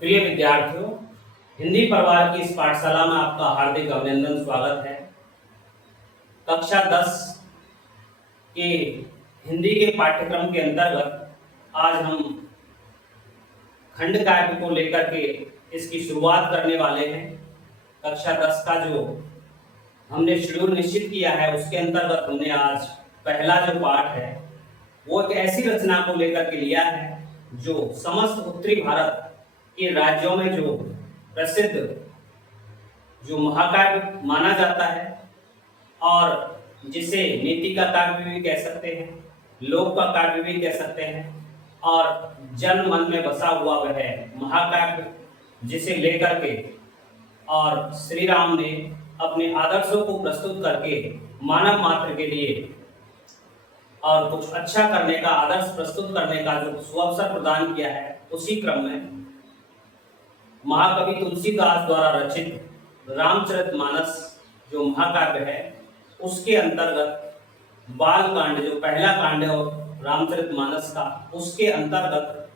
प्रिय विद्यार्थियों, हिंदी परिवार की इस पाठशाला में आपका हार्दिक अभिनंदन स्वागत है। कक्षा 10 के हिंदी के पाठ्यक्रम के अंतर्गत आज हम खंड काव्य को लेकर के इसकी शुरुआत करने वाले हैं। कक्षा 10 का जो हमने शेड्यूल निश्चित किया है उसके अंतर्गत हमने आज पहला जो पाठ है वो एक ऐसी रचना को लेकर के लिया है जो समस्त उत्तरी भारत के राज्यों में जो प्रसिद्ध जो महाकाव्य माना जाता है और जिसे नीति का काव्य भी कह सकते हैं, लोक का काव्य भी कह सकते हैं और जन मन में बसा हुआ वह महाकाव्य जिसे लेकर के और श्री राम ने अपने आदर्शों को प्रस्तुत करके मानव मात्र के लिए और कुछ अच्छा करने का आदर्श प्रस्तुत करने का जो सुअवसर प्रदान किया है, उसी क्रम में महाकवि तुलसीदास द्वारा रचित रामचरितमानस जो महाकाव्य है उसके अंतर्गत बाल कांड जो पहला कांड है रामचरितमानस का, उसके अंतर्गत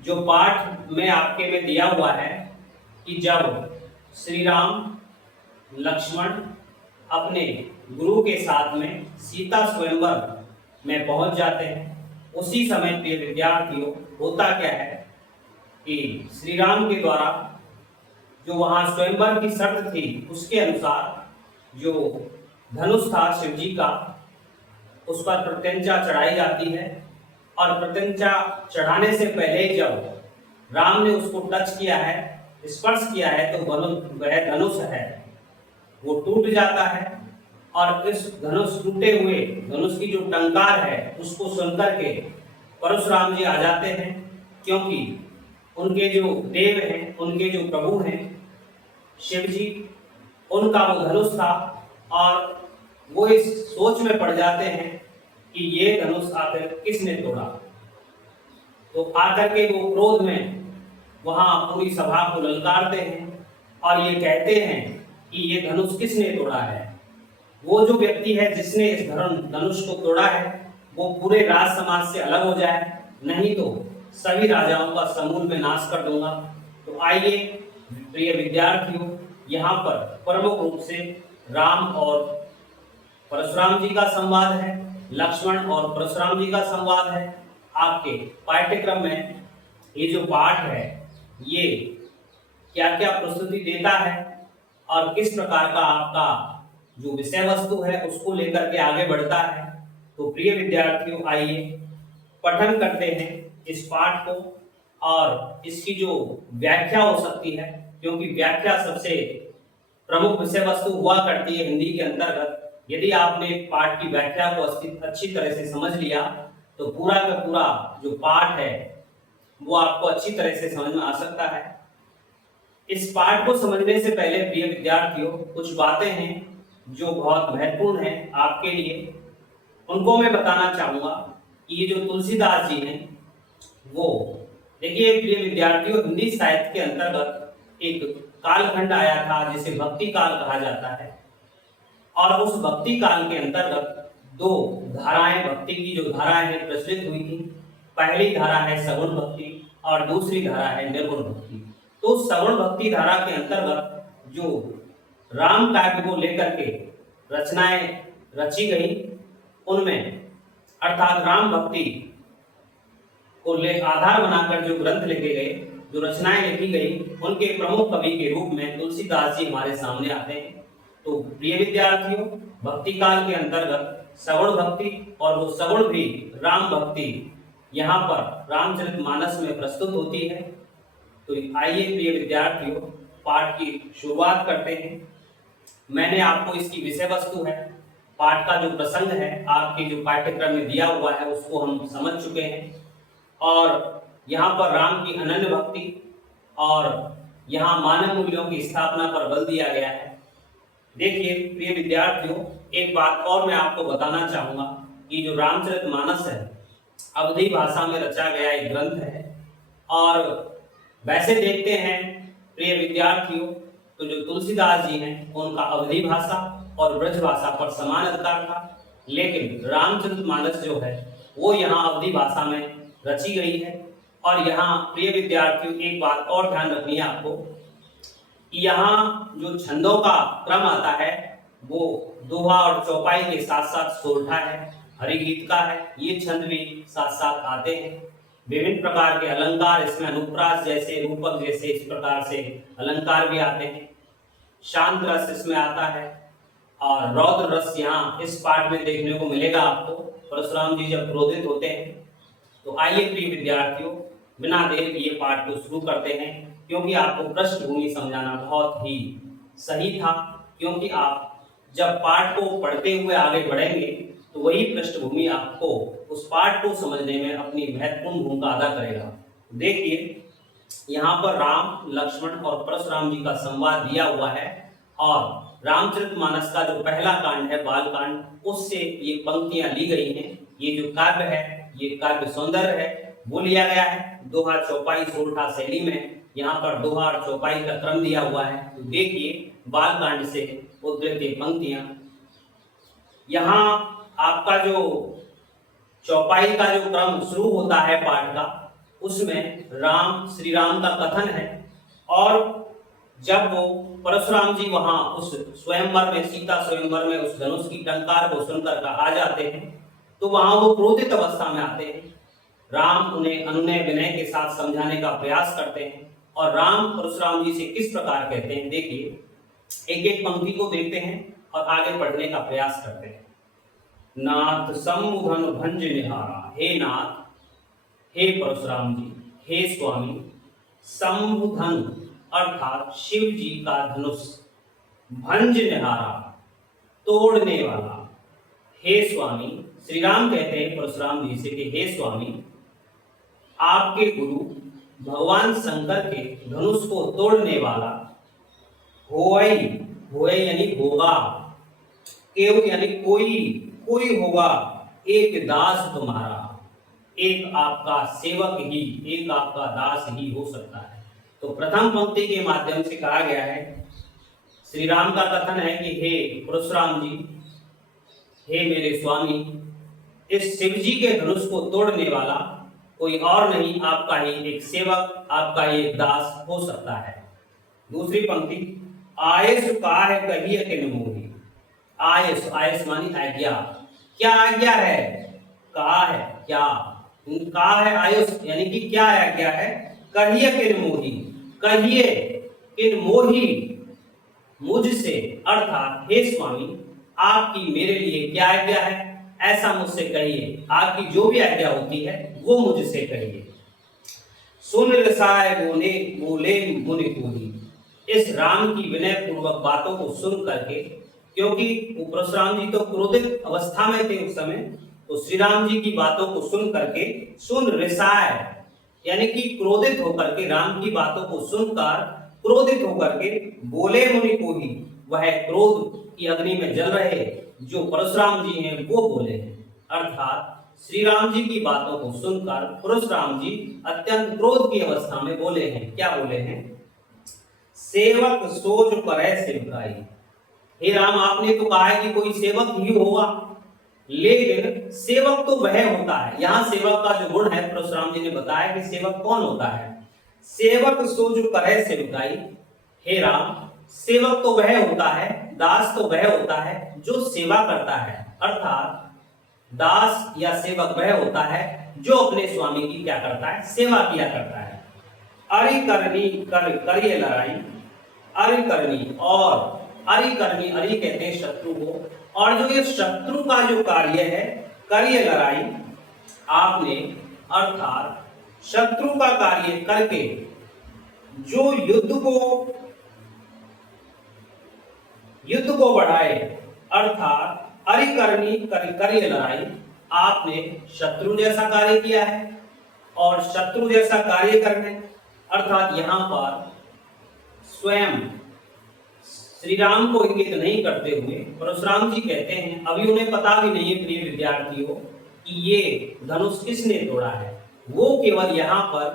जो पाठ में आपके में दिया हुआ है कि जब श्री राम लक्ष्मण अपने गुरु के साथ में सीता स्वयंवर में पहुंच जाते हैं, उसी समय प्रिय विद्यार्थियों होता क्या है कि श्री राम के द्वारा जो वहां स्वयंवर की शर्त थी उसके अनुसार जो धनुष था शिव जी का, उस पर प्रत्यंचा चढ़ाई जाती है और प्रत्यंचा चढ़ाने से पहले जब राम ने उसको टच किया है, स्पर्श किया है, तो वह धनुष है वो टूट जाता है और इस धनुष टूटे हुए धनुष की जो टंकार है उसको सुनकर के परशुराम जी आ जाते हैं, क्योंकि उनके जो देव हैं, उनके जो प्रभु हैं शिव जी, उनका वो धनुष था और वो इस सोच में पड़ जाते हैं कि ये धनुष आखिर किसने तोड़ा। तो आकर के वो क्रोध में वहां पूरी सभा को ललकारते हैं और ये कहते हैं कि ये धनुष किसने तोड़ा है। वो जो व्यक्ति है जिसने इस धनुष को तोड़ा है वो पूरे राज समाज से अलग हो जाए, नहीं तो सभी राजाओं का समूल में नाश कर दूंगा। तो आइए प्रिय विद्यार्थियों, यहाँ पर प्रमुख रूप से राम और परशुराम जी का संवाद है, लक्ष्मण और परशुराम जी का संवाद है। आपके पाठ्यक्रम में ये जो पाठ है ये क्या क्या प्रस्तुति देता है और किस प्रकार का आपका जो विषय वस्तु है उसको लेकर के आगे बढ़ता है। तो प्रिय विद्यार्थियों, आइए पठन करते हैं इस पाठ को और इसकी जो व्याख्या हो सकती है, क्योंकि व्याख्या सबसे प्रमुख विषय वस्तु हुआ करती है हिंदी के अंतर्गत। यदि आपने पाठ की व्याख्या को अच्छी तरह से समझ लिया तो पूरा का पूरा जो पाठ है वो आपको अच्छी तरह से समझ में आ सकता है। इस पाठ को समझने से पहले प्रिय विद्यार्थियों कुछ बातें हैं जो बहुत महत्वपूर्ण हैं आपके लिए, उनको मैं बताना चाहूंगा कि ये जो तुलसीदास जी हैं वो देखिए प्रिय विद्यार्थियों, हिंदी साहित्य के अंतर्गत एक कालखंड आया था जिसे भक्ति काल कहा जाता है और उस भक्ति काल के अंतर्गत दो धाराएं, भक्ति की जो धाराएं हैं प्रचलित हुई थी। पहली धारा है सगुण भक्ति और दूसरी धारा है निर्गुण भक्ति। तो सगुण भक्ति धारा के अंतर्गत जो राम काव्य को लेकर के रचनाएं रची गई, उनमें अर्थात राम भक्ति को आधार बनाकर जो ग्रंथ लिखे गए, जो रचनाएं लिखी गई, उनके प्रमुख कवि के रूप में तुलसीदास जी हमारे सामने आते हैं। तो प्रिय विद्यार्थियों, भक्ति काल के अंतर्गत सगुण भक्ति और वो सगुण भी राम भक्ति यहाँ पर रामचरितमानस में प्रस्तुत होती है। तो आइए प्रिय विद्यार्थियों पाठ की शुरुआत करते हैं। मैंने आपको इसकी विषय वस्तु है, पाठ का जो प्रसंग है आपके जो पाठ्यक्रम में दिया हुआ है उसको हम समझ चुके हैं और यहाँ पर राम की अनन्य भक्ति और यहाँ मानव मूल्यों की स्थापना पर बल दिया गया है। देखिए प्रिय विद्यार्थियों, एक बात और मैं आपको बताना चाहूंगा कि जो रामचरितमानस है अवधी भाषा में रचा गया एक ग्रंथ है और वैसे देखते हैं प्रिय विद्यार्थियों तो जो तुलसीदास जी हैं उनका अवधी भाषा और ब्रज भाषा पर समान अधिकार था, लेकिन रामचरितमानस जो है वो यहाँ अवधी भाषा में रची गई है और यहाँ प्रिय विद्यार्थियों एक बात और ध्यान रखनी है आपको कि यहाँ जो छंदों का क्रम आता है वो दोहा और चौपाई के साथ साथ सोरठा है, हरिगीत का है, ये छंद भी साथ साथ आते हैं। विभिन्न प्रकार के अलंकार इसमें अनुप्रास जैसे, रूपक जैसे, इस प्रकार से अलंकार भी आते हैं। शांत रस इसमें आता है और रौद्र रस यहाँ इस पाठ में देखने को मिलेगा आपको। परशुराम जी जब क्रोधित होते हैं। तो आइए प्रिय विद्यार्थियों, बिना देर ये पाठ को शुरू करते हैं, क्योंकि आपको पृष्ठभूमि समझाना बहुत ही सही था। क्योंकि आप जब पाठ को पढ़ते हुए आगे बढ़ेंगे तो वही पृष्ठभूमि आपको उस पाठ को समझने में अपनी महत्वपूर्ण भूमिका अदा करेगा। देखिए यहाँ पर राम, लक्ष्मण और परशुराम जी का संवाद दिया हुआ है और रामचरितमानस का जो पहला कांड है बाल कांड, उससे ये पंक्तियां ली गई हैं। ये जो काव्य है, ये काव्य सौंदर्य है, वो लिया गया है दोहा चौपाई सोरठा शैली में। यहाँ पर दोहा और चौपाई का क्रम दिया हुआ है। तो देखिए बाल कांड से उद्धृत पंक्तियां। यहाँ आपका जो चौपाई का जो क्रम शुरू होता है पाठ का, उसमें श्री राम का कथन है और जब वो परशुराम जी वहां उस स्वयंवर में, सीता स्वयंवर में उस धनुष की टंकार को सुनकर आ जाते हैं, तो वहां वो क्रोधित अवस्था में आते हैं। राम उन्हें अनुनय विनय के साथ समझाने का प्रयास करते हैं और राम परशुराम जी से किस प्रकार कहते हैं, देखिए एक एक पंक्ति को देखते हैं और आगे पढ़ने का प्रयास करते हैं। नाथ सम्मुधन भंज निहारा, हे नाथ, हे परशुराम जी, हे स्वामी, सम्मुधन अर्थात शिव जी का धनुष, भंज निहारा तोड़ने वाला, हे स्वामी। श्री राम कहते हैं परशुराम जी से कि हे स्वामी, आपके गुरु भगवान शंकर के धनुष को तोड़ने वाला होय, होय यानी होगा, केव यानी कोई होगा, एक दास तुम्हारा, एक आपका सेवक ही, एक आपका दास ही हो सकता है। तो प्रथम पंक्ति के माध्यम से कहा गया है, श्री राम का कथन है कि हे परशुराम जी, हे मेरे स्वामी, इस शिव जी के धनुष को तोड़ने वाला कोई और नहीं, आपका ही एक सेवक, आपका ही एक दास हो सकता है। दूसरी पंक्ति, आयस काह कहिए किन मोहि, आयस, आयस मानी आज्ञा, क्या आज्ञा है, कहा है क्या, कहा है आयुष यानी कि क्या आज्ञा है, कहिए किन मोहि, कहिए किन मोहि मुझसे, अर्थात हे स्वामी आपकी मेरे लिए क्या आज्ञा है, ऐसा मुझसे कहिए, आपकी जो भी आज्ञा होती है वो मुझसे कहिए। सुन रसाय बोले बोले मुनि कोहि, इस राम की विनय पूर्वक बातों को सुन करके, क्योंकि वो परशुराम जी तो क्रोधित अवस्था में थे उस समय, तो श्री राम जी की बातों को सुन करके, सुन रिसाय यानी कि क्रोधित होकर के, राम की बातों को सुनकर क्रोधित होकर के, बोले मुनि कोहि, वह क्रोध की अग्नि में जल रहे जो परशुराम जी हैं वो बोले हैं। अर्थात श्री राम जी की बातों को सुनकर परशुराम जी अत्यंत क्रोध की अवस्था में बोले हैं। क्या बोले हैं, सेवक सोच करे सेवकाई, हे राम आपने तो कहा है कि कोई सेवक ही होगा, लेकिन सेवक तो वह होता है। यहाँ सेवक का जो गुण है परशुराम जी ने बताया कि सेवक कौन होता है, सेवक सोच करे सेवकाई, हे राम सेवक तो वह होता है, दास तो वह होता है जो सेवा करता है। अर्थात दास या सेवक वह होता है जो अपने स्वामी की क्या करता है, सेवा किया करता है। अरि करनी कर करिए लड़ाई, अरि करनी, और अरि करनी, अरि कहते हैं शत्रु को, और जो ये शत्रु का जो कार्य है, करिए लड़ाई आपने, अर्थात शत्रु का कार्य करके जो युद्ध को बढ़ाए, अर्थात अरि करनी करिए लड़ाई, आपने शत्रु जैसा कार्य किया है और शत्रु जैसा कार्य करने, अर्थात यहाँ पर स्वयं श्री राम को इंगित नहीं करते हुए परशुराम जी कहते हैं, अभी उन्हें पता भी नहीं है प्रिय विद्यार्थियों कि ये धनुष किसने तोड़ा है, वो केवल यहाँ पर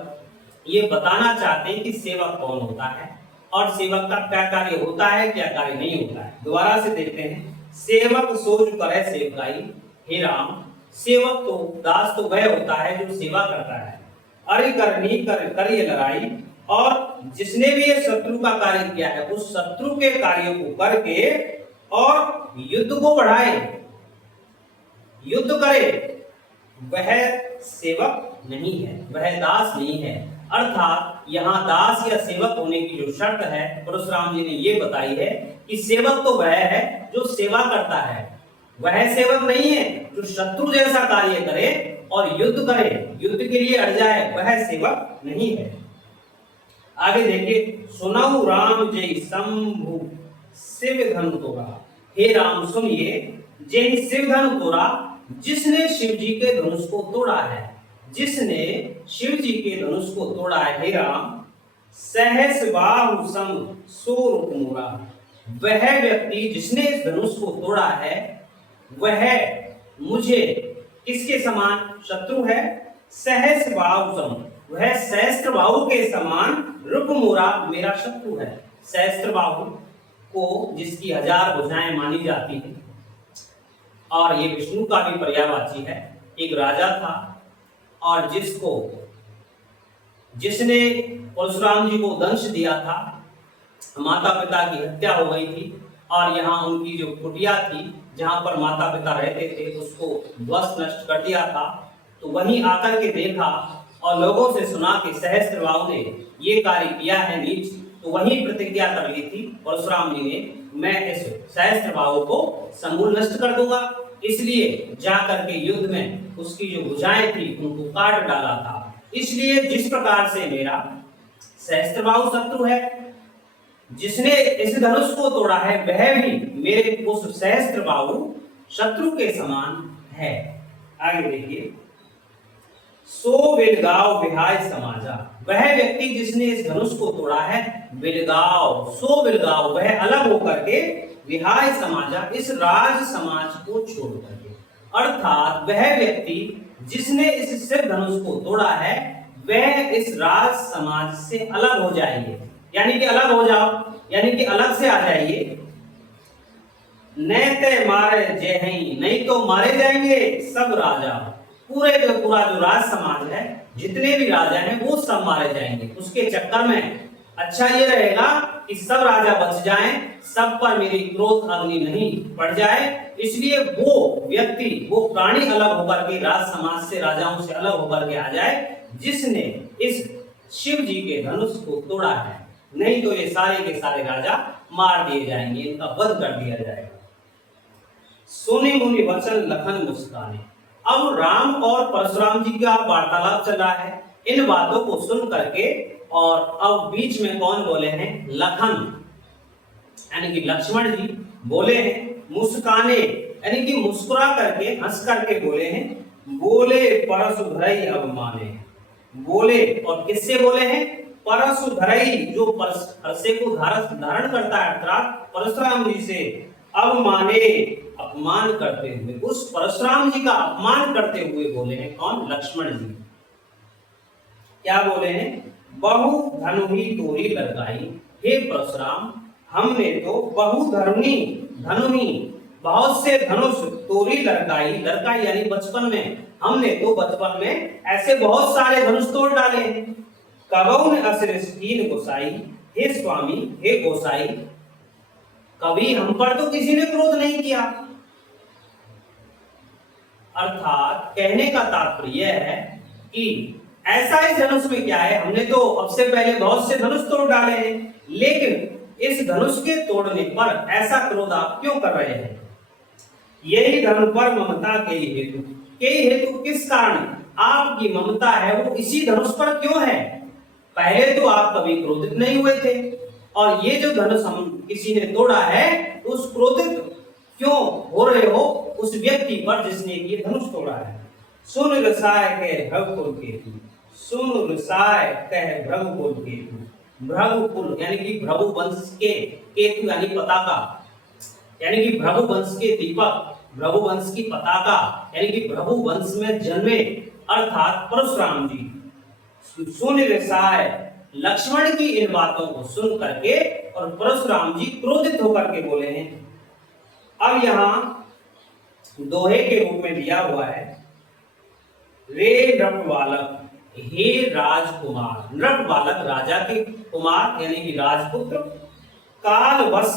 ये बताना चाहते हैं कि सेवक कौन होता है और सेवक का क्या कार्य होता है, क्या कार्य नहीं होता है। दोबारा से देखते हैं, सेवक सोच करे सेवकाई, हे राम सेवक तो, दास तो वह होता है जो सेवा करता है, अरि करनी करिए लड़ाई, और जिसने भी ये शत्रु का कार्य किया है उस शत्रु के कार्य को करके और युद्ध को बढ़ाए, युद्ध करे, वह सेवक नहीं है, वह दास नहीं है। अर्थात यहाँ दास या सेवक होने की जो शर्त है परशुराम जी ने ये बताई है कि सेवक तो वह है जो सेवा करता है, वह सेवक नहीं है जो शत्रु जैसा कार्य करे और युद्ध करे, युद्ध के लिए अड़ जाए, वह सेवक नहीं है। आगे देखिए, सुनऊ राम जय शंभु शिव धनु तोड़ा। हे राम सुनिए, जय शिव धनु तोड़ा, जिसने शिव जी के धनुष को तोड़ा है, जिसने शिव जी के धनुष को तोड़ा है। हे राम, सहस बाहु सम सूर मोरा, वह व्यक्ति जिसने इस धनुष को तोड़ा है वह मुझे किसके समान शत्रु है? सहस बाहु सम, वह सहस्त्र बाहु के समान रूप मोरा मेरा शत्रु है। सहस्त्र बाहु को जिसकी 1000 भुजाएं मानी जाती है और ये विष्णु का भी पर्यायवाची है। एक राजा था और जिसने परशुराम जी को दंश दिया था, माता पिता की हत्या हो गई थी और यहाँ उनकी जो कुटिया थी जहां पर माता पिता रहते थे उसको ध्वस्त नष्ट कर दिया था। तो वहीं आकर के देखा और लोगों से सुना कि सहस्त्रबाहु ने ये कार्य किया है नीच, तो वहीं प्रतिज्ञा कर ली थी परशुराम जी ने, मैं इस सहस्त्रबाहु को समूल नष्ट कर दूंगा। इसलिए जाकर के युद्ध में उसकी जो भुजाएं थी उनको काट डाला था। इसलिए जिस प्रकार से मेरा सहस्त्रबाहु शत्रु है, जिसने इस धनुष को तोड़ा है वह भी मेरे उस सहस्त्रबाहु शत्रु के समान है। आगे देखिए, सो विलगाव विहाय समाजा, वह व्यक्ति जिसने इस धनुष को तोड़ा है, विलगाव, सो विलगाव, वह अलग होकर के, विहाय समाजा, इस राज समाज को छोड़ करके, अर्थात वह व्यक्ति जिसने इस शिव धनुष को तोड़ा है वह इस राज समाज से अलग हो जाएंगे। यानी कि अलग हो जाओ, यानी कि अलग से आ जाइए। नैते मारे जय हैं, नहीं तो मारे जाएंगे सब राजा, पूरे का पूरा जो राज समाज है, जितने भी राजा हैं वो सब मारे जाएंगे। उसके चक्कर में अच्छा ये रहेगा कि सब राजा बच जाएं, सब पर मेरी क्रोध अग्नि नहीं पड़ जाए। इसलिए वो व्यक्ति, वो प्राणी अलग होकर के राज समाज से, राजाओं से अलग होकर के आ जाए जिसने इस शिव जी के धनुष को तोड़ा है, नहीं तो ये सारे के सारे राजा मार दिए जाएंगे, इनका वध कर दिया जाएगा। सोने मुनि वचन लखन मुस्काने। अब राम और परशुराम जी का वार्तालाप चल रहा है, इन बातों को सुन करके और अब बीच में कौन बोले हैं? लखन, यानी कि लक्ष्मण जी बोले हैं। मुस्काने यानी कि मुस्कुरा करके, हंस करके बोले हैं। बोले परशुधरई अब माने, बोले और किससे बोले हैं? परशुधरई, जो परसे को धारण करता है, अर्थात परशुराम जी से। अब माने, अपमान करते हुए, उस परशुराम जी का अपमान करते हुए बोले हैं। कौन? लक्ष्मण जी। क्या बोले हैं? बहु धनु ही तोरी लड़काई, हे परशुराम, हमने तो बहु धनु ही, बहुत से धनुष तोरी लड़काई, लड़काई यानी बचपन में, हमने तो बचपन में ऐसे बहुत सारे धनुष तोड़ डाले। कबहु ने अश्रेष कीन गोसाई, हे स्वामी, हे गोसाई, कभी हम पर तो किसी ने क्रोध नहीं किया। अर्थात कहने का तात्पर्य है कि ऐसा इस धनुष में क्या है, हमने तो अब से पहले बहुत से धनुष तोड़ डाले हैं, लेकिन इस धनुष के तोड़ने पर ऐसा क्रोध आप क्यों कर रहे हैं? यही धर्म पर ममता के हेतु, के हेतु किस कारण आपकी ममता है वो इसी धनुष पर क्यों है? पहले तो आप कभी क्रोधित नहीं हुए थे और ये जो धनुष हम किसी ने तोड़ा है उस क्रोधित क्यों हो रहे हो उस व्यक्ति पर जिसने ये धनुष तोड़ा है। सुन रसाय कह भ्रगुकुल केतु, सुन रसाय कह भ्रगुकुल केतु, भ्रगुकुल यानी कि भ्रगु वंश के केतु यानी पताका, यानी कि भ्रगु वंश के दीपक, भ्रगु वंश की पताका, यानी कि भ्रगु वंश में जन्मे अर्थात परशुराम जी। सुन रसाय, लक्ष्मण की इन बातों को सुन करके और परशुराम जी क्रोधित होकर के बोले हैं। अब यहाँ दोहे के रूप में दिया हुआ है, रे नृप बालक, हे राजकुमार, नृप बालक राजा के कुमार यानी कि राजपुत्र, काल वश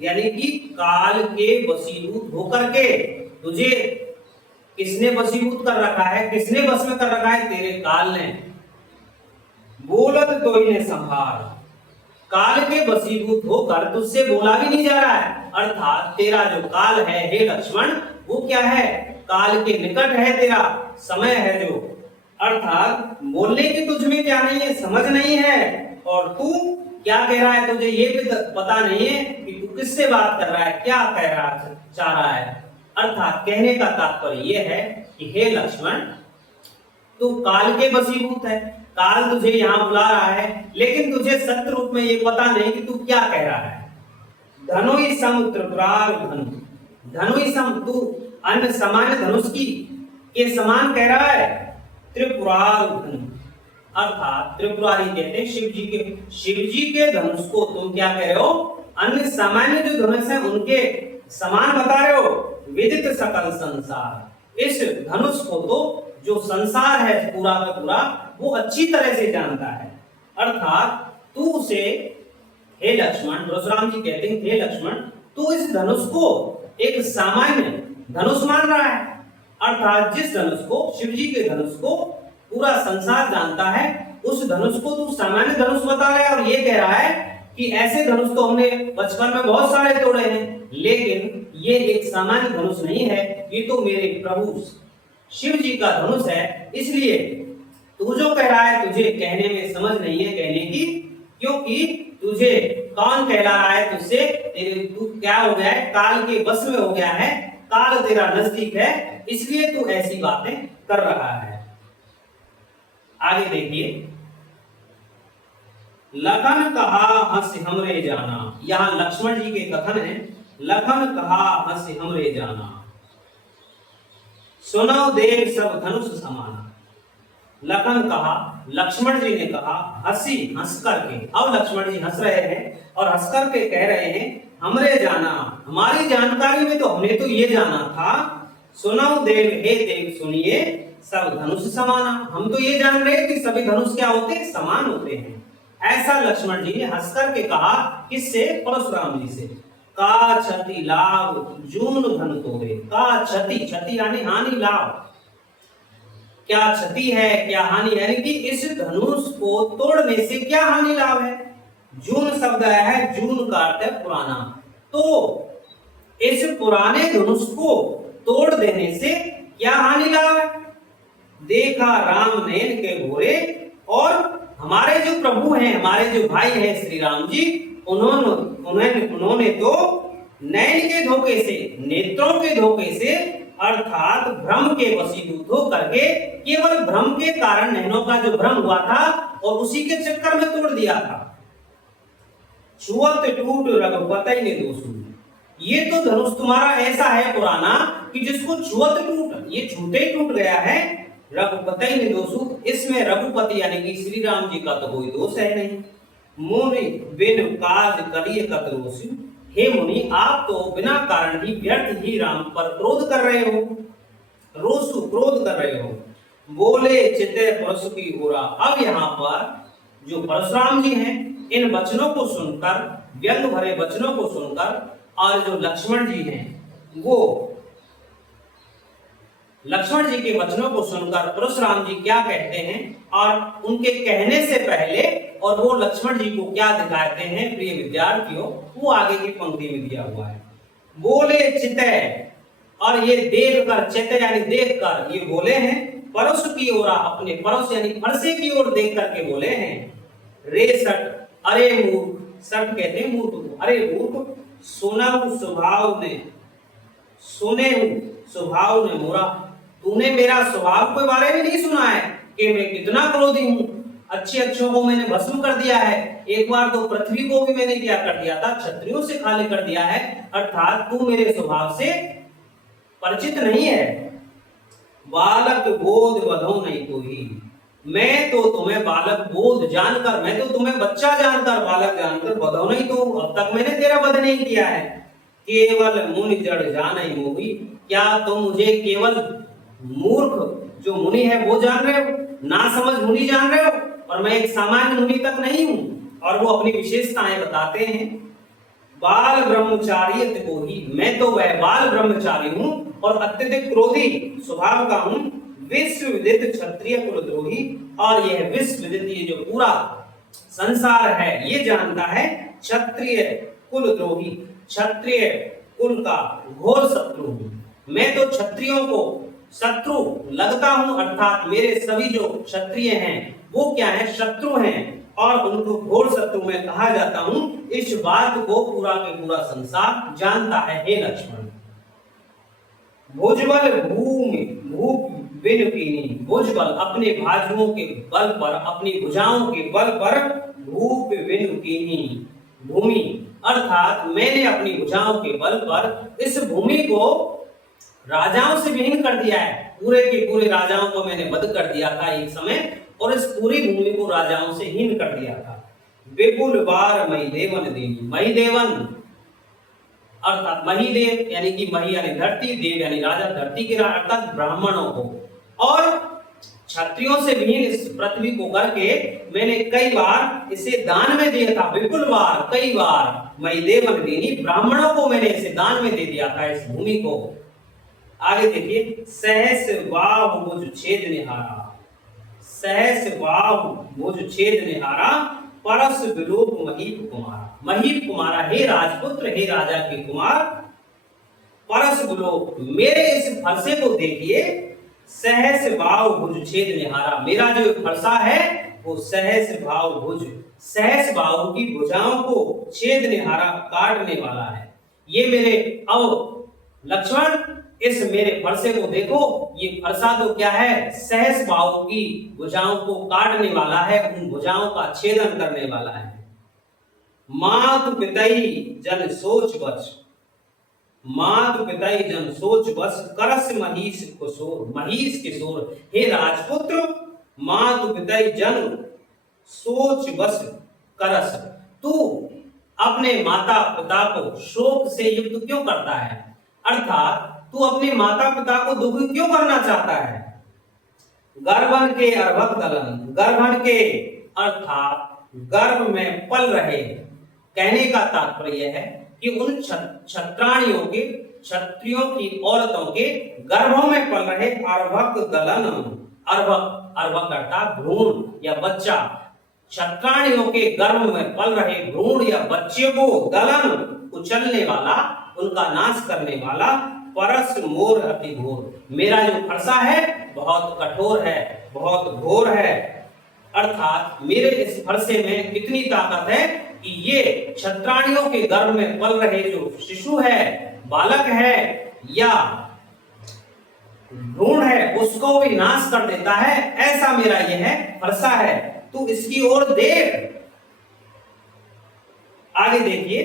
यानी कि काल के वशीभूत होकर के, तुझे किसने वशीभूत कर रखा है, किसने वश में कर रखा है, तेरे काल ने। बोलत तो इन्हें संभाल, काल के वशीभूत होकर तुझसे बोला भी नहीं जा रहा है, अर्थात तेरा जो काल है हे लक्ष्मण वो क्या है, काल के निकट है, तेरा समय है जो, अर्थात बोलने की तुझ में क्या नहीं है, समझ नहीं है, और तू क्या कह रहा है, तुझे ये भी पता नहीं है कि तू किससे बात कर रहा है, क्या कह रहा चाह रहा है। अर्थात कहने का तात्पर्य यह है कि हे लक्ष्मण, तू काल के वशीभूत है, काल तुझे यहाँ बुला रहा है, लेकिन तुझे सत्य रूप में ये पता नहीं कि तू क्या कह रहा है। धनुई सम त्रिपुरार धनु, धनुई सम, तू अन्य सामान्य धनुष की के समान कह रहा है, त्रिपुरार धनु, अर्थात त्रिपुरारी कहते हैं शिव जी के धनुष को तुम क्या कह रहे हो, अन्य सामान्य जो धनुष है उनके समान बता रहे हो। विदित सकल संसार, इस धनुष को तो जो संसार है पूरा का पूरा वो अच्छी तरह से जानता है, अर्थात तू उसे, हे लक्ष्मण, परशुराम जी कहते हैं हे लक्ष्मण, तू इस धनुष को एक सामान्य धनुष मान रहा है, अर्थात जिस धनुष को, शिव जी के धनुष को पूरा संसार जानता है, उस धनुष को तू सामान्य धनुष बता रहा है, और ये कह रहा है कि ऐसे धनुष तो हमने बचपन में बहुत सारे तोड़े हैं, लेकिन ये एक सामान्य धनुष नहीं है, ये तो मेरे प्रभु शिव जी का धनुष है, इसलिए तू जो कह रहा है तुझे कहने में समझ नहीं है कहने की, क्योंकि तुझे कौन कहला रहा है, तुझसे तेरे तू क्या हो गया है, काल के वश में हो गया है, काल तेरा नजदीक है, इसलिए तू ऐसी बातें कर रहा है। आगे देखिए, लखन कहा हंस हमरे जाना, यहाँ लक्ष्मण जी के कथन है, लखन कहा हंस हमरे जाना, सुनो देव सब धनुष समाना। लखन कहा, लक्ष्मण जी ने कहा, हंसी हंस करके, अब लक्ष्मण जी हंस रहे हैं और हंस करके कह रहे हैं, हमरे जाना, हमारी जानकारी में तो हमने तो ये जाना था, सुनो देव, हे देव सुनिए, सब धनुष समाना, हम तो ये जान रहे कि सभी धनुष क्या होते हैं, समान होते हैं। ऐसा लक्ष्मण जी ने हंस करके कहा, किससे, परशुराम जी से। का क्षति लाभ जून धन तोड़े, का क्षति, क्षति यानी हानि, लाभ क्या क्षति है, क्या हानि, यानी कि इस धनुष को तोड़ने से क्या हानि लाभ है। जून शब्द है, जून का अर्थ है पुराना, तो इस पुराने धनुष को तोड़ देने से क्या हानि लाभ है। देखा राम नयन के भोरे, और हमारे जो प्रभु हैं, हमारे जो भाई हैं श्री राम जी, उन्होंने तो नयन के धोखे से, नेत्रों के धोखे से, अर्थात भ्रम के वशीभूत होकर के, केवल भ्रम के कारण नयनों का जो भ्रम हुआ था और उसी के चक्कर में तोड़ दिया था। छुअत टूट रघुपति ने दोषु, ये तो धनुष तुम्हारा ऐसा है पुराना कि जिसको छुअत टूट, ये छूटे ही टूट गया है। रघुपति ने दोषु, इसमें रघुपति यानी कि श्री राम जी का तो कोई दोष है नहीं। मुनि बिन काज करिए कत रोषु, हे मुनि आप तो बिना कारण ही व्यर्थ ही राम पर क्रोध कर रहे हो, रोषु क्रोध कर रहे हो। बोले चिते परशु की गोरा, अब यहाँ पर जो परशुराम जी हैं, इन वचनों को सुनकर, व्यंग भरे वचनों को सुनकर, और जो लक्ष्मण जी हैं वो लक्ष्मण जी के वचनों को सुनकर परशुराम जी क्या कहते हैं, और उनके कहने से पहले और वो लक्ष्मण जी को क्या दिखाते हैं प्रिय विद्यार्थियों, वो आगे की पंक्ति में दिया हुआ है। बोले चितय, और ये देख कर, चितय यानी देख कर ये बोले हैं, परस की ओर, अपने परस यानी फरसे की ओर देख करके बोले हैं। रे सट, अरे मूर्ख, सट कहते हैं मूर्ख को, अरे मूर्ख, सुनहु स्वभाव ने, सुने स्वभाव ने मोरा, तूने मेरा स्वभाव के बारे में नहीं सुना है कि मैं कितना क्रोधी हूं, अच्छे अच्छों को मैंने भस्म कर दिया है, एक बार तो पृथ्वी को भी मैंने क्या कर दिया था, क्षत्रियों से खाली कर दिया है, अर्थात तू मेरे स्वभाव से परिचित नहीं है। बालक बोध बधो नहीं तो ही, मैं तो तुम्हें बालक बोध जानकर, मैं तो तुम्हें बच्चा जानकर, बालक जानकर बधो नहीं, तो अब तक मैंने तेरा वध नहीं किया है। केवल मुनि जड़ जान मोही, क्या तुम मुझे केवल मूर्ख जो मुनि है वो जान रहे हो, ना समझ मुनि जान रहे हो, और मैं एक सामान्य मुनि तक नहीं हूं। और वो अपनी विशेषताएं बताते हैं। बाल ब्रह्मचारी को ही, मैं तो वह बाल ब्रह्मचारी हूं और अत्यधिक क्रोधी स्वभाव का हूं, विश्व विदित क्षत्रिय कुलद्रोही। और यह विश्व विदित, ये जो पूरा संसार है ये जानता है, क्षत्रिय कुलद्रोही, क्षत्रिय कुल का घोर शत्रु हूं। मैं तो क्षत्रियों को शत्रु लगता हूं, अर्थात मेरे सभी जो क्षत्रिय हैं वो क्या है, शत्रु हैं, और उनको घोर शत्रु में कहा जाता हूं। इस बात को पूरा के पूरा संसार जानता है। हे लक्ष्मण, भुजबल भूमि भूप बिन कीनी, भुजबल अपने बाजुओं के बल पर, अपनी भुजाओं के बल पर, भूप बिन कीनी भूमि, अर्थात मैंने अपनी भुजाओं के बल पर इस भूमि को राजाओं से विहीन कर दिया है। पूरे के पूरे राजाओं को मैंने वध कर दिया था एक समय, और इस पूरी भूमि को राजाओं से हीन कर दिया था। विपुल बार मही देवन देवी, मही देवन अर्थात मही देव यानी कि मही यानी धरती, देव यानी राजा, धरती के अर्थात ब्राह्मणों को, और क्षत्रियों से विहीन इस पृथ्वी को करके मैंने कई बार इसे दान में दिया था। विपुल बार, कई बार, मही देवन देनी, ब्राह्मणों को मैंने इसे दान में दे दिया था, इस भूमि को। आगे देखिए, सहस बाहु मुझ छेद निहारा, सहस बाहु मुझ छेद निहारा, परस विलोप महीप कुमार, महीप कुमारा, हे राजपुत्र, हे राजा के कुमार, परस विलोप, मेरे इस फरसे को देखिए, सहस बाहु भुज छेद निहारा, मेरा जो फरसा है वो सहस बाहु भुज, सहस बाहु की भुजाओं को छेद निहारा, काटने वाला है। ये मेरे, अब लक्ष्मण इस मेरे फरसे को देखो, ये फरसा तो क्या है, सहस बाहु की भुजाओं को काटने वाला है, उन भुजाओं का छेदन करने वाला है। मातु पितई जन सोच बस, मातु पितई जन सोच बस, करस महिष किशोर, महिष किशोर, हे राजपुत्र, मातु पितई जन सोच बस करस, तू अपने माता पिता को शोक से युक्त क्यों करता है, अर्थात तू अपने माता पिता को दुखी क्यों करना चाहता है। गर्भन के अर्भक दलन, गर्भन के अर्थात गर्भ में पल रहे, कहने का तात्पर्य है कि उन क्षत्राणियों के, क्षत्रियों की औरतों के गर्भों में पल रहे अर्भक दलन, अर्भक, अर्भक अर्थात भ्रूण या बच्चा, क्षत्राणियों के गर्भ में पल रहे भ्रूण या बच्चे को दलन, कुचलने वाला, उनका नाश करने वाला, परस मोर अति घोर, मेरा जो फरसा है बहुत कठोर है, बहुत घोर है, अर्थात मेरे इस फरसे में कितनी ताकत है कि ये क्षत्राणियों के गर्भ में पल रहे जो शिशु है, बालक है या भ्रूण है, उसको भी नाश कर देता है, ऐसा मेरा यह है फरसा है, तू इसकी ओर देख। आगे देखिए,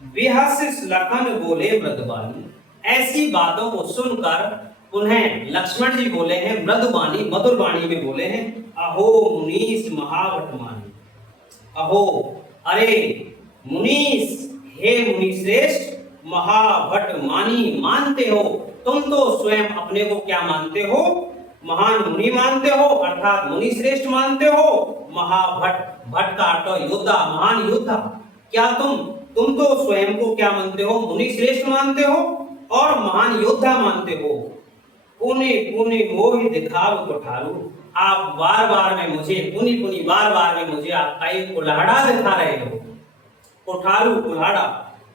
बिहस लखन बोले मृदुबानी, ऐसी बातों को सुनकर उन्हें लक्ष्मण जी बोले हैं मृदुबानी, मधुर वाणी में बोले हैं, अहो मुनीस महावटमानी, अहो, अरे मुनीस, हे मुनि श्रेष्ठ, महाभट मानी, मानते हो, तुम तो स्वयं अपने को क्या मानते हो, महान मुनि मानते हो, अर्थात मुनि श्रेष्ठ मानते हो, महाभट, भट का अर्थ योद्धा, महान योद्धा, क्या तुम तो स्वयं को क्या मानते हो, मुनि श्रेष्ठ मानते हो और महान योद्धा मानते हो। पुनि पुनि मोहि दिखाव कोठारू, आप बार बार में मुझे, पुनि पुनि बार बार में मुझे आप कई कुल्हाड़ा दिखा रहे हो, कोठारू कुल्हाड़ा,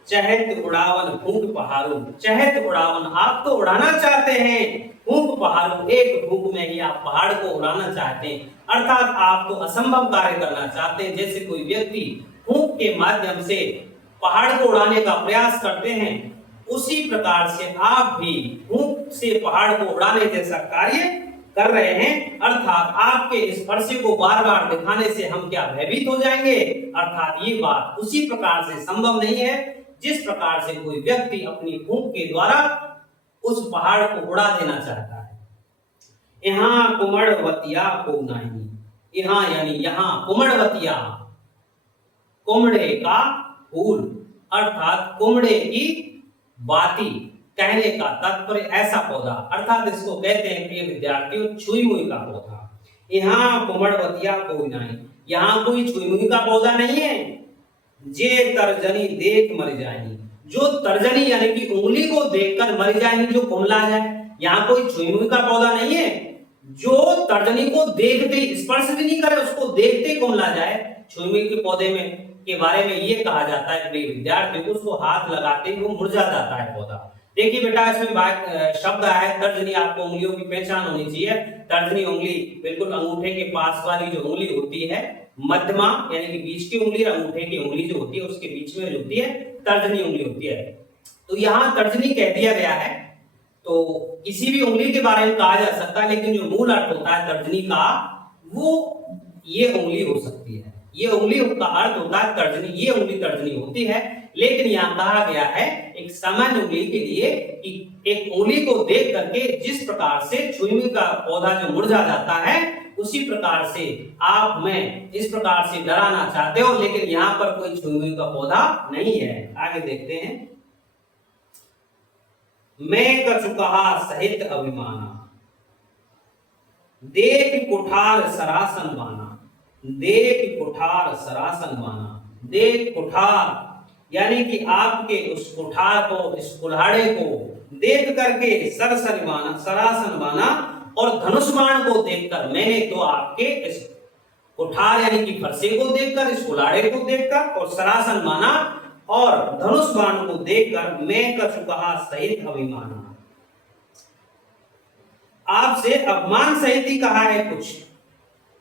चहत उड़ावन फूंक पहाड़ू, चहत उड़ावन, आप तो उड़ाना चाहते हैं, फूंक पहाड़ू, एक फूंक में ही आप पहाड़ को उड़ाना चाहते हैं, अर्थात आप तो असंभव कार्य करना चाहते हैं। जैसे कोई व्यक्ति फूंक के माध्यम से पहाड़ को उड़ाने का प्रयास करते हैं, उसी प्रकार से आप भी फूंक से पहाड़ को उड़ाने जैसा कार्य कर रहे हैं, अर्थात आपके इस फरसे को बार बार दिखाने से हम क्या भयभीत हो जाएंगे, अर्थात ये बात उसी प्रकार से संभव नहीं है जिस प्रकार से कोई व्यक्ति अपनी फूंक के द्वारा उस पहाड़ को उड़ा देना चाहता है। यहाँ कुमड़वतिया को नहीं, यहाँ यानी यहाँ कुमड़वतिया, कुमड़े का फूल, अर्थात कुमड़े की बाती, कहने का तात्पर्य ऐसा पौधा, अर्थात इसको कहते हैं प्रिय विद्यार्थियों छुई मुई का पौधा। यहाँ कुमड़वतिया कोई नहीं, यहाँ कोई छुई का पौधा नहीं है। जे तर्जनी देख मर जाएगी, जो तर्जनी यानी कि उंगली को देखकर मर जाएगी, जो कुमला जाए। यहाँ कोई छुई का पौधा नहीं है जो तर्जनी को देखते स्पर्श भी नहीं करे, उसको देखते कुमला जाए। छुई के पौधे में के बारे में ये कहा जाता है कि विद्यार्थी को उसको हाथ लगाते ही वो मुरझा जाता है पौधा। देखिए बेटा, इसमें शब्द आया है तर्जनी। आपको उंगलियों की पहचान होनी चाहिए। तर्जनी उंगली बिल्कुल अंगूठे के पास वाली जो उंगली होती है, मध्यमा यानी कि बीच की उंगली और अंगूठे की उंगली जो होती है उसके बीच में जो होती है तर्जनी उंगली होती है। तो यहाँ तर्जनी कह दिया गया है, तो किसी भी उंगली के बारे में कहा जा सकता है, लेकिन जो मूल अर्थ होता है तर्जनी का, वो ये उंगली हो सकती है। ये उंगली का अर्थ होता है तर्जनी, ये उंगली तर्जनी होती है। लेकिन यहाँ कहा गया है एक सामान्य उंगली के लिए कि एक उंगली को देख करके जिस प्रकार से छुई का पौधा जो मुरझा जाता है, उसी प्रकार से आप मैं इस प्रकार से डराना चाहते हो, लेकिन यहाँ पर कोई छुई का पौधा नहीं है। आगे देखते हैं। मैं कछुकहा सहित अभिमाना, देख कुठार सरासन बाना। देख कुठार सरासन बाना, देख कुठार यानी कि आपके उस कुठार को, इस कुल्हाड़े को देख करके सरासन बाना, और धनुष बाण को देखकर मैंने तो आपके इस कुठार यानी कि फरसे को देखकर, इस कुल्हाड़े को देखकर और सरासन बाना और धनुष बाण को देखकर मैं कछुकहा सहित अभिमाना। आपसे अभिमान सहित ही कहा है कुछ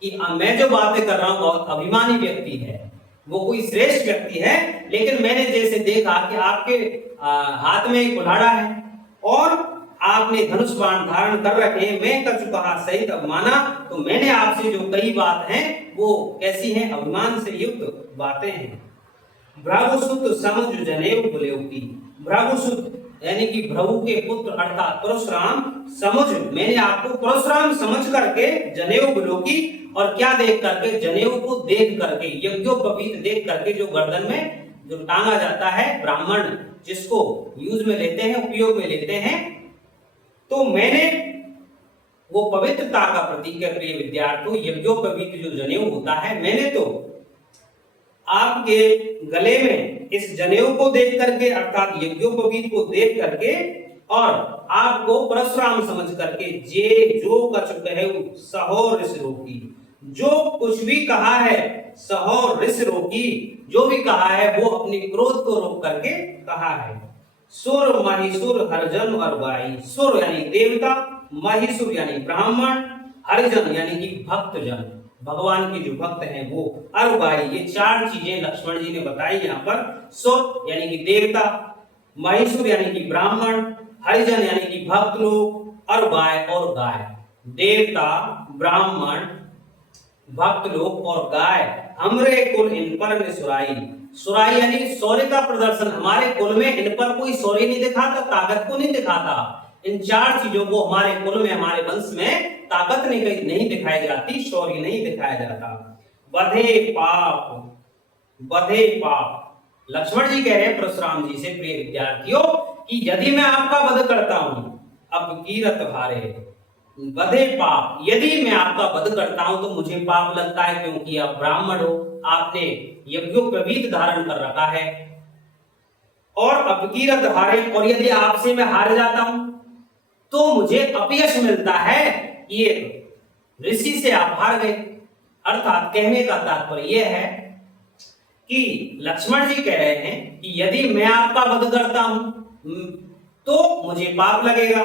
कि मैं जो बातें कर रहा हूं बहुत अभिमानी व्यक्ति है, वो कोई श्रेष्ठ व्यक्ति है। लेकिन मैंने जैसे देखा कि आपके हाथ में एक कुल्हाड़ा है और आपने धनुष बाण धारण कर रखे हैं, मैं कछुकहा सहित अभिमाना, तो मैंने आपसे जो कई बात हैं वो कैसी हैं, अभिमान से युक्त बातें हैं। भृगुसुत समझ जनेऊ बुलेऊ की, भृगुसुत यानी कि भृगु के पुत्र अर्थात परशुराम समझ, मैंने आपको परशुराम समझ करके जनेऊ बुलो की, और क्या देख करके, जनेऊ को देख करके, यज्ञोपवीत देख करके, जो गर्दन में जो टांगा जाता है ब्राह्मण जिसको यूज में लेते हैं, उपयोग में लेते हैं, तो मैंने वो पवित्रता का प्रतीक है प्रिय विद्यार्थियों, यज्ञोपवीत जो जनेऊ होता है, मैंने तो आपके गले में इस जनेऊ को देख करके अर्थात यज्ञोपवीत को देख करके और आपको परशुराम समझ करके जे जो कछु कहे सहो ऋष रोकी, जो कुछ भी कहा है सहो ऋष रोकी, जो भी कहा है वो अपनी क्रोध को रोक करके कहा है। सुर महिषुर हरिजन और गाई, सुर यानी देवता, महिषुर यानी ब्राह्मण, हरिजन यानी कि भक्तजन, भगवान के जो भक्त हैं वो, और गाय, ये चार चीजें लक्ष्मण जी ने बताई यहाँ पर। सुर यानी कि देवता, महिषुर यानी कि ब्राह्मण, हरिजन यानी कि भक्त लोग, और गाय देवता, ब्राह्मण, भक्त लोग और गाय। हमरे कुल इन पर ने सुराई, सुराई यानी शौर्य का प्रदर्शन, हमारे कुल में इन पर कोई शौर्य नहीं दिखाता, ताकत को नहीं दिखाता। इन चार चीजों को हमारे कुल में, हमारे वंश में ताकत नहीं दिखाई जाती, शौर्य नहीं दिखाया जाता। बधे पाप, बधे पाप, लक्ष्मण जी कह रहे हैं परशुराम जी से, प्रिय विद्यार्थियों, कि यदि मैं आपका वध करता हूं, अब कीरत भारे, बधे पाप, यदि मैं आपका वध करता हूं तो मुझे पाप लगता है, क्योंकि आप ब्राह्मण हो, आपने यज्ञोपवीत धारण कर रखा है, और अपकीरत हारे, और यदि आपसे मैं हार जाता हूं तो मुझे अपयश मिलता है। ये ऋषि से आप हार गए, अर्थात कहने का तात्पर्य यह है कि लक्ष्मण जी कह रहे हैं कि यदि मैं आपका वध करता हूं तो मुझे पाप लगेगा,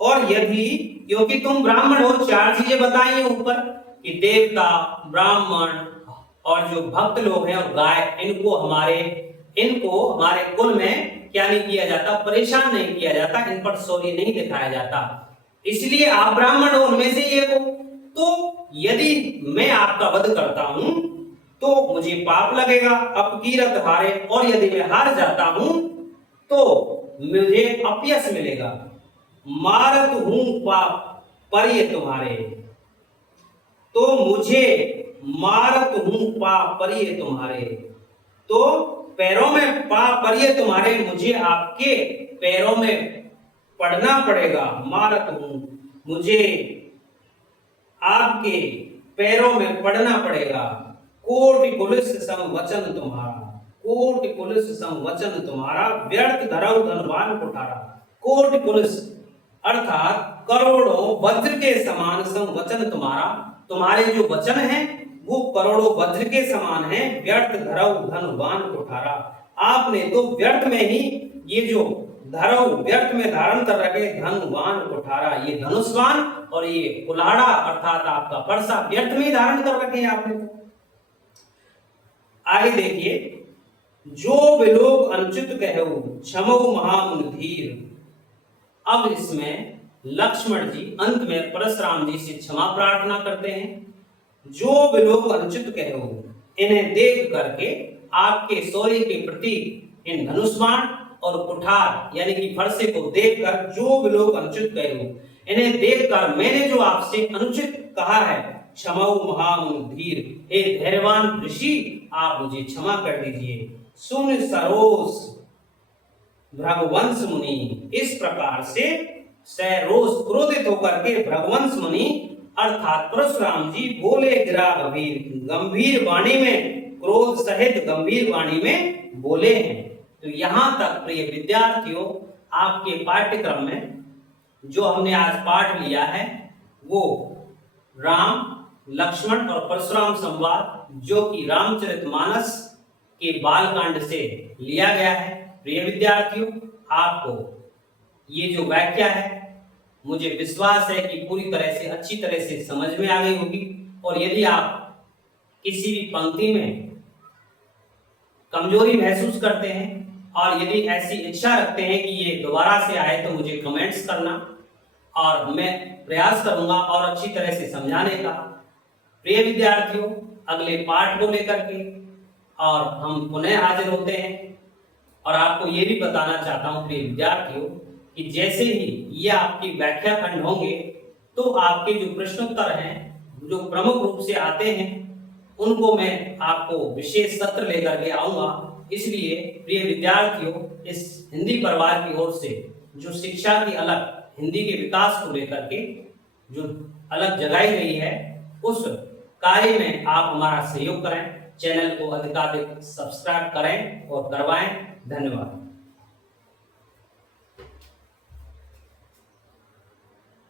और यदि, क्योंकि तुम ब्राह्मण हो, चार चीजें बताई हैं ऊपर कि देवता, ब्राह्मण और जो भक्त लोग हैं और गाय, इनको हमारे कुल में क्या नहीं किया जाता, परेशान नहीं किया जाता, इन पर शौर्य नहीं दिखाया जाता, इसलिए आप ब्राह्मण हो, उनमें से एक हो। तो यदि मैं आपका वध करता हूं तो मुझे पाप लगेगा, अपकीरत हारे, और यदि मैं हार जाता हूं तो मुझे अपयश मिलेगा। मारत हूं पाप पर ये तुम्हारे, तो मुझे मारत हूं पाप पर ये तुम्हारे, तो पैरों में पाप पर ये तुम्हारे, मुझे आपके पैरों में पड़ना पड़ेगा। मारत हूं, मुझे आपके पैरों में पड़ना पड़ेगा। कोटि पुलिस सम वचन तुम्हारा, कोटि पुलिस सम वचन तुम्हारा, व्यर्थ धरऊ धनवान कुठारा। कोटि पुलिस अर्थात करोड़ों वज्र के समान सम वचन तुम्हारा, तुम्हारे जो वचन हैं वो करोड़ों वज्र के समान हैं। व्यर्थ धरऊ धनवान कुठारा, आपने तो व्यर्थ में ही ये जो धरऊ व्यर्थ में धारण कर रखे धनवान कुठारा, ये धनुष्वान और ये कुल्हाड़ा अर्थात आपका परसा व्यर्थ में ही धारण कर रखे हैं आपने। आगे देखिए, जो विलोक अनुचित कहू क्षमऊ महामुन धीर। अब इसमें लक्ष्मण जी अंत में परशुराम जी से क्षमा प्रार्थना करते हैं। जो विलोक अनुचित कहू, इन्हें देख करके आपके शौर्य के प्रति इन धनुष्मान और कुठार यानी कि फरसे को देखकर जो विलोक अनुचित कहू, इन्हें देखकर मैंने जो आपसे अनुचित कहा है, क्षमाऊ महामुन धीर, हे धैर्यवान ऋषि आप मुझे क्षमा कर दीजिए। सुन सरोस भृगुवंश मुनि, इस प्रकार से सरोस क्रोधित होकर के भृगुवंश मुनि अर्थात परशुराम जी बोले गिरा गंभीर, गंभीर वाणी में, क्रोध सहित गंभीर वाणी में बोले हैं। तो यहां तक प्रिय विद्यार्थियों, आपके पाठ्यक्रम में जो हमने आज पाठ लिया है वो राम लक्ष्मण और परशुराम संवाद, जो कि रामचरितमानस के बालकांड से लिया गया है। प्रिय विद्यार्थियों, आपको ये जो व्याख्या है मुझे विश्वास है कि पूरी तरह से अच्छी तरह से समझ में आ गई होगी। और यदि आप किसी भी पंक्ति में कमजोरी महसूस करते हैं और यदि ऐसी इच्छा रखते हैं कि ये दोबारा से आए तो मुझे कमेंट्स करना और मैं प्रयास करूंगा और अच्छी तरह से समझाने का। प्रिय विद्यार्थियों, अगले पाठ को लेकर के और हम पुनः हाजिर होते हैं। और आपको ये भी बताना चाहता हूं प्रिय विद्यार्थियों कि जैसे ही ये आपकी व्याख्या खंड होंगे तो आपके जो प्रश्नोत्तर हैं जो प्रमुख रूप से आते हैं उनको मैं आपको विशेष सत्र लेकर के आऊंगा। इसलिए प्रिय विद्यार्थियों, इस हिंदी परिवार की ओर से जो शिक्षा की अलग हिंदी के विकास को लेकर के जो अलग जगाई गई है उस कार्य में आप हमारा सहयोग करें, चैनल को अधिकाधिक सब्सक्राइब करें और करवाएं। धन्यवाद।